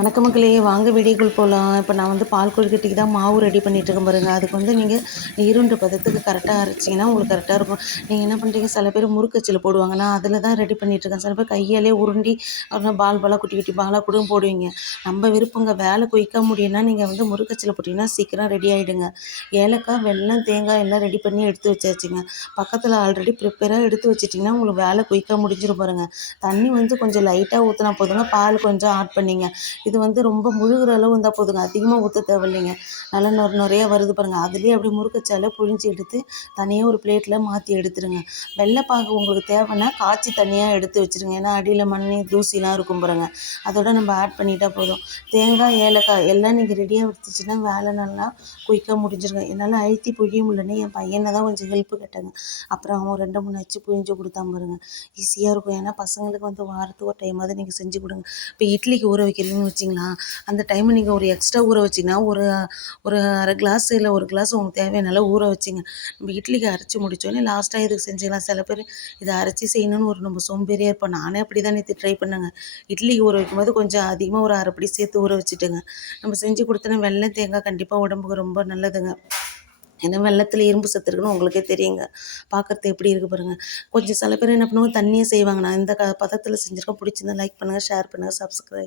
வணக்க மக்களே, வாங்க வீடியோக்குள் போகலாம். இப்போ நான் வந்து பால் கொழுக்கட்டைக்கு தான் மாவு ரெடி பண்ணிகிட்ருக்கேன் பாருங்கள். அதுக்கு வந்து நீங்கள் நீருண்ட பதத்துக்கு கரெக்டாக அரைச்சிங்கன்னா உங்களுக்கு கரெக்டாக இருக்கும். நீங்கள் என்ன பண்ணுறீங்க, சில பேர் முறுக்கச்சில் போடுவாங்க, நான் அதில் தான் ரெடி பண்ணிகிட்ருக்கேன். சில பேர் கையாலே உருண்டி பால் பாலாக குட்டி குட்டி பாலாக கூட போடுவீங்க. நம்ம விருப்பங்க. வேலை குயிக்காக முடியும்னா நீங்கள் வந்து முறுக்கச்சில் போட்டிங்கன்னா சீக்கிரம் ரெடி ஆகிடுங்க. ஏலக்காய், வெல்லம், தேங்காய் எல்லாம் ரெடி பண்ணி எடுத்து வச்சாச்சுங்க. பக்கத்தில் ஆல்ரெடி ப்ரிப்பேராக எடுத்து வச்சிட்டிங்கன்னா உங்களுக்கு வேலை குயிக்காக முடிஞ்சிடும் பாருங்கள். தண்ணி வந்து கொஞ்சம் லைட்டாக ஊற்றினா போதுங்க. பால் கொஞ்சம் ஆட் பண்ணிங்க. இது வந்து ரொம்ப முழுகிற அளவு இருந்தால் போதுங்க, அதிகமாக ஊற்ற தேவையில்லைங்க. நல்லா நுரையா வருது பாருங்கள். அதுலேயே அப்படியே முறுக்கச்சாலை புழிஞ்சு எடுத்து தனியாக ஒரு பிளேட்டில் மாற்றி எடுத்துருங்க. வெள்ளைப்பாகு உங்களுக்கு தேவைன்னா காய்ச்சி தனியாக எடுத்து வச்சுருங்க. ஏன்னா அடியில் மண் தூசிலாம் இருக்கும் பாருங்க, அதோட நம்ம ஆட் பண்ணிட்டா போதும். தேங்காய், ஏலக்காய் எல்லாம் நீங்கள் ரெடியாக வச்சுச்சுன்னா வேலை நல்லா குயிக்காக முடிஞ்சிருங்க. என்னால் அழுத்தி புழிய முடியலன்னு என் பையனை தான் கொஞ்சம் ஹெல்ப்பு கேட்டாங்க. அப்புறம் அவன் 2-3 அச்சு புழிஞ்சு கொடுத்தான் பாருங்க. ஈஸியாக இருக்கும். ஏன்னா பசங்களுக்கு வந்து வாரத்துக்கு ஒரு டைமாவது நீங்கள் செஞ்சு கொடுங்க. இப்போ இட்லிக்கு ஊற வைக்கிறீங்கன்னு வச்சிங்களா, அந்த டைம் நீங்கள் ஒரு எக்ஸ்ட்ரா ஊற வச்சிங்கன்னா ஒரு ஒரு அரை கிளாஸ் இல்லை 1 கிளாஸ் உங்களுக்கு தேவையான அளவு ஊற வச்சிங்க. நம்ம இட்லிக்கு அரைச்சி முடித்தோடனே லாஸ்ட்டாக இதுக்கு செஞ்சுக்கலாம். சில பேர் இதை அரைச்சி செய்யணும்னு ஒரு நம்ம சோம்பேறியாக இருப்போம். நானே அப்படி தான் நேற்று ட்ரை பண்ணேங்க. இட்லிக்கு ஊற வைக்கும்போது கொஞ்சம் அதிகமாக ஒரு அரைப்படி சேர்த்து ஊற வச்சுட்டுங்க நம்ம செஞ்சு கொடுத்தோன்னா வெல்லம், தேங்காய் கண்டிப்பாக உடம்புக்கு ரொம்ப நல்லதுங்க. ஏன்னா வெள்ளத்தில் இரும்பு சத்து இருக்குன்னு உங்களுக்கே தெரியுங்க. பார்க்குறது எப்படி இருக்குது பாருங்கள். கொஞ்சம் சில பேர் என்ன பண்ணுவாங்க, தண்ணியே செய்வாங்க. நான் இந்த பதத்தில் செஞ்சுருக்கேன். பிடிச்சிருந்தா லைக் பண்ணுங்கள், ஷேர் பண்ணுங்கள், சப்ஸ்கிரைப்